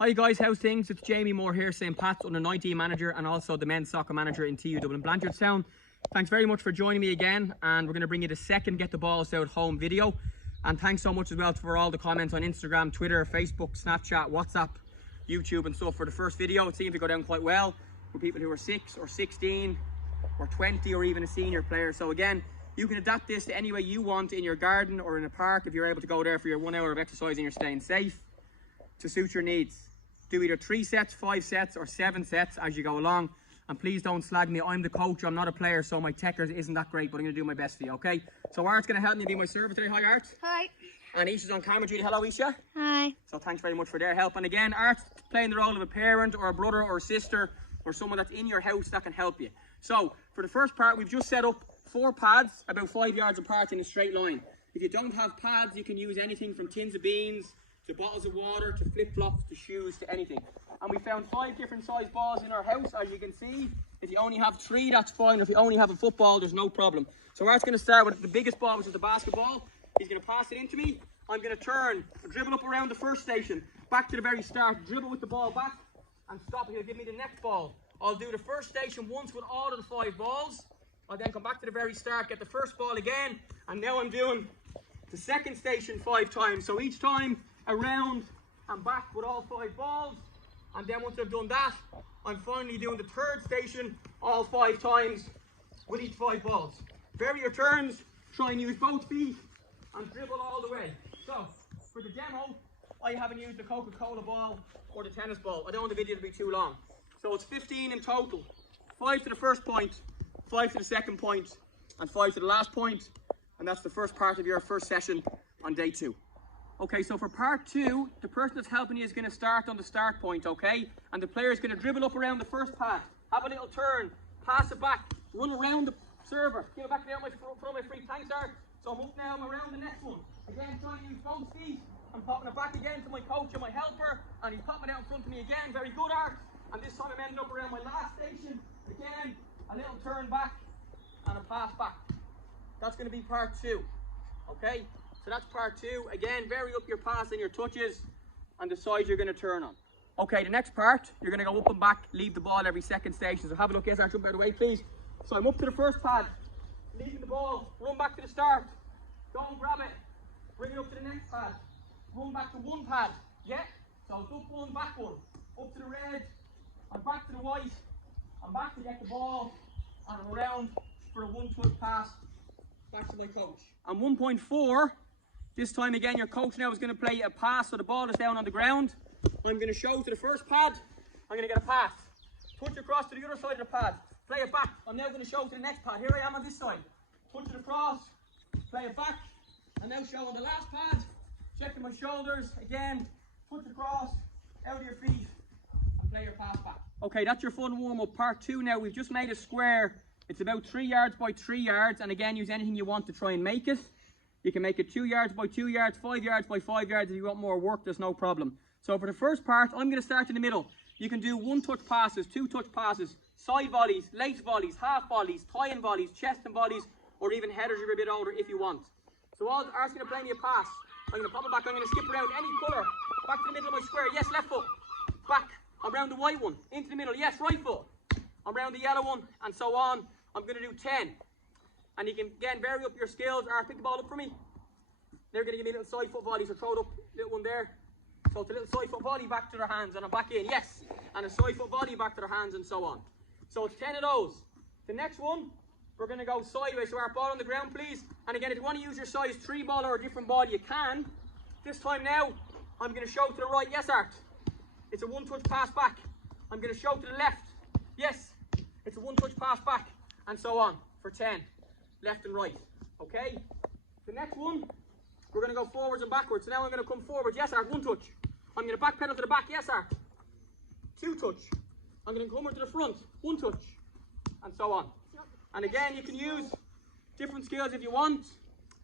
Hi guys, how's things? It's Jamie Moore here, St. Pat's under 19 manager and also the men's soccer manager in TU Dublin Blanchardstown. Thanks very much for joining me again, and we're going to bring you the second Get the Balls Out home video. And thanks so much as well for all the comments on Instagram, Twitter, Facebook, Snapchat, WhatsApp, YouTube and stuff for the first video. It seemed to go down quite well with people who are 6 or 16 or 20 or even a senior player. So again, you can adapt this to any way you want in your garden or in a park if you're able to go there for your 1 hour of exercise and you're staying safe to suit your needs. Do either 3 sets, 5 sets or 7 sets as you go along. And please don't slag me. I'm the coach, I'm not a player, so my tech isn't that great, but I'm going to do my best for you, okay? So Art's going to help me be my server today. Hi, Art. Hi. And Isha's on camera. Judy, hello, Isha. Hi. So thanks very much for their help. And again, Art's playing the role of a parent or a brother or a sister or someone that's in your house that can help you. So for the first part, we've just set up 4 pads about 5 yards apart in a straight line. If you don't have pads, you can use anything from tins of beans to bottles of water to flip-flops to shoes to anything. And we found 5 different size balls in our house, as you can see. If you only have 3, that's fine. If you only have a football, there's no problem. So Art's going to start with the biggest ball, which is the basketball. He's going to pass it into me. I'm going to turn, dribble up around the first station, back to the very start, dribble with the ball back, and stop. He'll give me the next ball. I'll do the first station once with all of the 5 balls. I'll then come back to the very start, get the first ball again, and now I'm doing the second station 5 times. So each time, around and back with all 5 balls. And then once I've done that, I'm finally doing the third station all 5 times with each 5 balls. Vary your turns, try and use both feet and dribble all the way. So for the demo, I haven't used the Coca-Cola ball or the tennis ball. I don't want the video to be too long. So it's 15 in total. 5 to the first point, 5 to the second point, and 5 to the last point. And that's the first part of your first session on day 2. Okay, so for part 2, the person that's helping you is going to start on the start point, okay? And the player is going to dribble up around the first pad, have a little turn, pass it back, run around the server, give it back down my front of my free. Thanks, Art. So I'm up now, I'm around the next one. Again, trying to use both feet. I'm popping it back again to my coach and my helper, and he's popping it out in front of me again. Very good, Art. And this time I'm ending up around my last station. Again, a little turn back and a pass back. That's going to be part 2, okay? So that's part 2. Again, vary up your pass and your touches and the sides you're going to turn on. Okay, the next part, you're going to go up and back, leave the ball every second station. So have a look. Yes, I'll jump out of the way, please. So I'm up to the first pad, leaving the ball, run back to the start, go and grab it, bring it up to the next pad, run back to 1 pad. Yeah? So it's up 1, back 1, up to the red, and back to the white, and back to get the ball, and around for a 1-touch pass back to my coach. And 1.4. This time again, your coach now is going to play a pass so the ball is down on the ground. I'm going to show to the first pad. I'm going to get a pass. Touch across to the other side of the pad. Play it back. I'm now going to show to the next pad. Here I am on this side. Touch it across. Play it back. And now show on the last pad. Checking my shoulders. Again, touch across. Out of your feet. And play your pass back. Okay, that's your fun warm-up. Part 2 now. We've just made a square. It's about 3 yards by 3 yards. And again, use anything you want to try and make it. You can make it 2 yards by 2 yards, 5 yards by 5 yards. If you want more work, there's no problem. So for the first part, I'm going to start in the middle. You can do 1-touch passes, 2-touch passes, side volleys, late volleys, half volleys, tie-in volleys, chest and volleys, or even headers if you're a bit older if you want. So Art's going to play me a pass. I'm going to pop it back. I'm going to skip around any colour. Back to the middle of my square. Yes, left foot. Back. Around the white one. Into the middle. Yes, right foot. Around the yellow one. And so on. I'm going to do 10. And you can, again, vary up your skills. Art, pick the ball up for me. They're going to give me a little side foot volley, so throw it up, little one there. So it's a little side foot volley back to their hands, and I'm back in, yes. And a side foot volley back to their hands, and so on. So it's 10 of those. The next one, we're going to go sideways. So our ball on the ground, please. And again, if you want to use your size 3 ball or a different ball, you can. This time now, I'm going to show to the right. Yes, Art. It's a 1-touch pass back. I'm going to show to the left. Yes. It's a 1-touch pass back, and so on for 10. Left and right, okay? The next one, we're going to go forwards and backwards. So now I'm going to come forward. Yes, Art, 1-touch. I'm going to back pedal to the back. Yes, Art. 2-touch. I'm going to come over to the front. 1-touch. And so on. And again, you can use different skills if you want.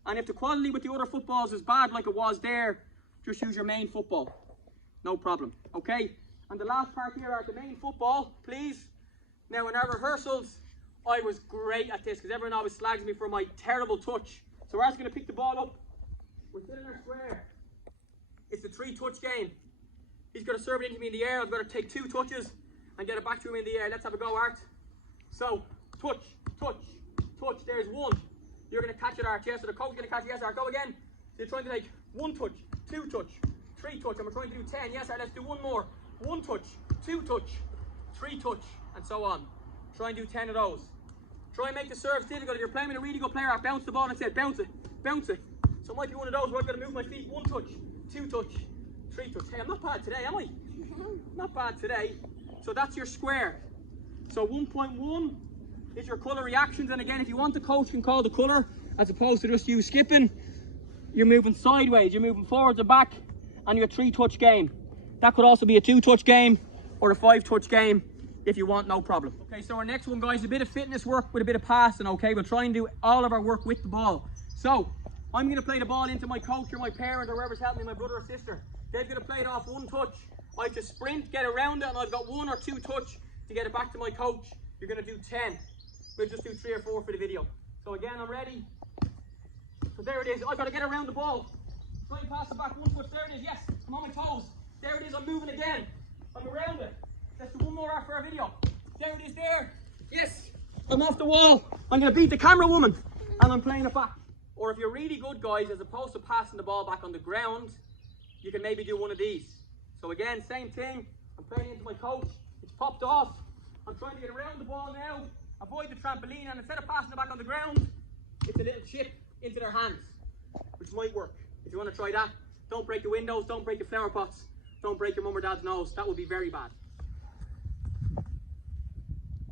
And if the quality with the other footballs is bad like it was there, just use your main football. No problem, okay? And the last part here are the main football, please. Now in our rehearsals, I was great at this because everyone always slags me for my terrible touch. So we're just going to pick the ball up. We're still in our square. It's a 3-touch game. He's got to serve it into me in the air. I've got to take 2 touches and get it back to him in the air. Let's have a go, Art. So, touch, touch, touch. There's 1. You're going to catch it, Art. Yes, so the coach is going to catch it. Yes, Art. Go again. So you're trying to take 1 touch, 2 touch, 3 touch. And we're trying to do 10. Yes, Art. Let's do 1 more. 1 touch, 2 touch, 3 touch, and so on. Try and do 10 of those. Try and make the serves difficult. If you're playing with a really good player, Art, bounce the ball and say, bounce it, bounce it. So it might be one of those where I've got to move my feet. 1 touch, 2 touch, 3 touch. Hey, I'm not bad today, am I? Not bad today. So that's your square. So 1.1 is your colour reactions. And again, if you want, the coach can call the colour as opposed to just you skipping. You're moving sideways, you're moving forwards and back, and your 3-touch game. That could also be a 2-touch game or a 5-touch game if you want, no problem. Okay, so our next one, guys, a bit of fitness work with a bit of passing, okay? We'll try and do all of our work with the ball. So, I'm going to play the ball into my coach or my parent or whoever's helping me, my brother or sister. They're going to play it off 1 touch. I have to sprint, get around it, and I've got 1 or 2 touch to get it back to my coach. You're going to do 10. We'll just do 3 or 4 for the video. So again, I'm ready. So there it is. I've got to get around the ball. Try and pass it back 1 touch. There it is. Yes, I'm on my toes. There it is. I'm moving again. I'm around it. Let's do 1 more after our video. There it is there. Yes. I'm off the wall. I'm going to beat the camera woman. And I'm playing it back. Or if you're really good, guys, as opposed to passing the ball back on the ground, you can maybe do one of these. So again, same thing. I'm playing into my coach. It's popped off. I'm trying to get around the ball now. Avoid the trampoline. And instead of passing it back on the ground, it's a little chip into their hands, which might work. If you want to try that, don't break the windows. Don't break the flower pots. Don't break your mum or dad's nose. That would be very bad.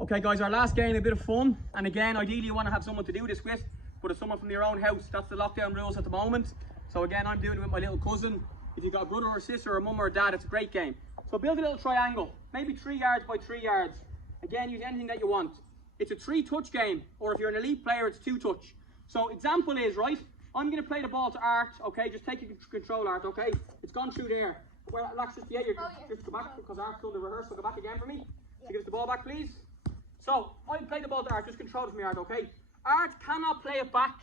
Okay, guys, our last game, a bit of fun. And again, ideally you want to have someone to do this with, but if someone from your own house, that's the lockdown rules at the moment. So again, I'm doing it with my little cousin. If you've got a brother or a sister or a mum or a dad, it's a great game. So build a little triangle, maybe 3 yards by 3 yards. Again, use anything that you want. It's a 3-touch game, or if you're an elite player, it's 2-touch. So example is, right, I'm going to play the ball to Art, okay? Just take control, Art, okay? It's gone through there. Well, Alexis, yeah, just go back, because Art's done the rehearsal. Go back again for me. So give us the ball back, please. So, I play the ball to Art, just control it for me, Art, okay? Art cannot play it back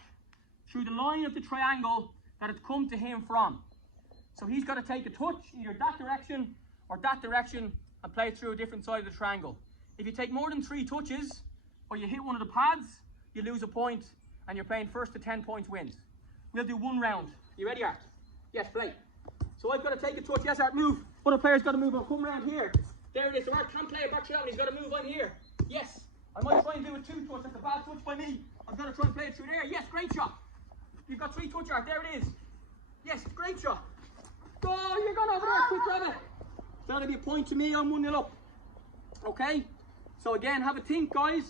through the line of the triangle that it's come to him from. So he's got to take a touch, either that direction or that direction, and play it through a different side of the triangle. If you take more than 3 touches, or you hit one of the pads, you lose a point, and you're playing first to 10 points wins. We'll do 1 round. You ready, Art? Yes, play. So I've got to take a touch. Yes, Art, move. Other player's got to move. I'll come around here. There it is. So Art can't play it back to that one. He's got to move on here. Yes. I might try and do a 2-touch. That's a bad touch by me. I've got to try and play it through there. Yes, great shot. You've got 3 touch, Art. There it is. Yes, great shot. Oh, you're going over there. Quick grab it. That'll be a point to me. I'm 1-0 up. Okay? So again, have a think, guys.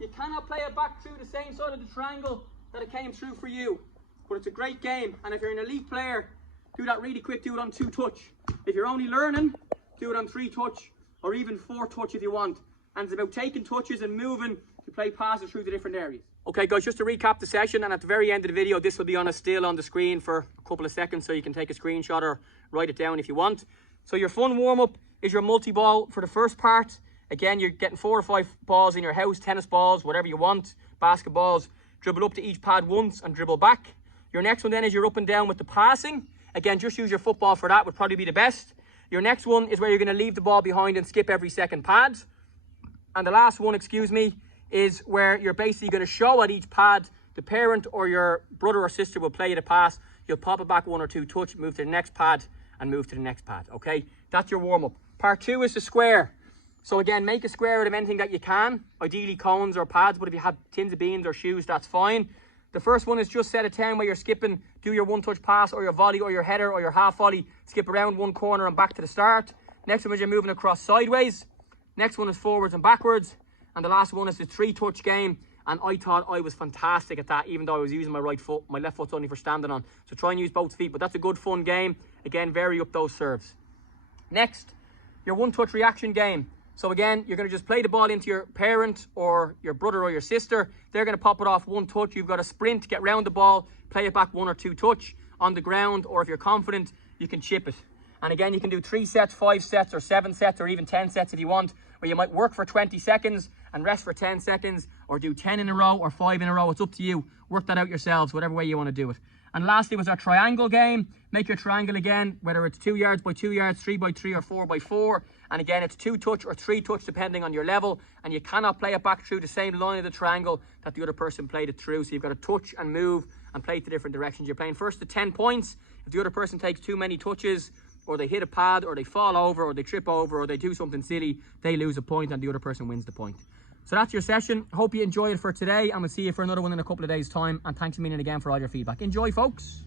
You cannot play it back through the same side of the triangle that it came through for you. But it's a great game. And if you're an elite player, do that really quick. Do it on 2-touch. If you're only learning, do it on 3-touch or even 4-touch if you want. And it's about taking touches and moving to play passes through the different areas. Okay, guys, just to recap the session, and at the very end of the video, this will be on a still on the screen for a couple of seconds so you can take a screenshot or write it down if you want. So your fun warm-up is your multi-ball for the first part. Again, you're getting 4 or 5 balls in your house, tennis balls, whatever you want, basketballs. Dribble up to each pad once and dribble back. Your next one then is your up and down with the passing. Again, just use your football for that, would probably be the best. Your next one is where you're going to leave the ball behind and skip every second pad. And the last one, is where you're basically going to show at each pad, the parent or your brother or sister will play you the pass. You'll pop it back 1 or 2 touch, move to the next pad and move to the next pad, okay? That's your warm-up. Part 2 is the square. So again, make a square out of anything that you can, ideally cones or pads, but if you have tins of beans or shoes, that's fine. The first one is just set a 10 where you're skipping, do your 1-touch pass or your volley or your header or your half volley, skip around 1 corner and back to the start. Next one is you're moving across sideways. Next one is forwards and backwards. And the last one is the 3-touch game. And I thought I was fantastic at that, even though I was using my right foot. My left foot's only for standing on. So try and use both feet, but that's a good fun game. Again, vary up those serves. Next, your 1-touch reaction game. So again, you're going to just play the ball into your parent or your brother or your sister. They're going to pop it off 1 touch. You've got to sprint, get round the ball, play it back 1 or 2 touch on the ground, or if you're confident, you can chip it. And again, you can do 3 sets, 5 sets, or 7 sets, or even 10 sets if you want, where you might work for 20 seconds and rest for 10 seconds, or do 10 in a row or 5 in a row. It's up to you. Work that out yourselves, whatever way you want to do it. And lastly was our triangle game. Make your triangle again, whether it's 2 yards by 2 yards, 3 by 3 or 4 by 4. And again, it's 2 touch or 3 touch depending on your level. And you cannot play it back through the same line of the triangle that the other person played it through. So you've got to touch and move and play to different directions. You're playing first to 10 points. If the other person takes too many touches, or they hit a pad, or they fall over, or they trip over, or they do something silly, they lose a point and the other person wins the point. So that's your session. Hope you enjoyed it for today, and we'll see you for another one in a couple of days' time. And thanks a million again for all your feedback. Enjoy, folks.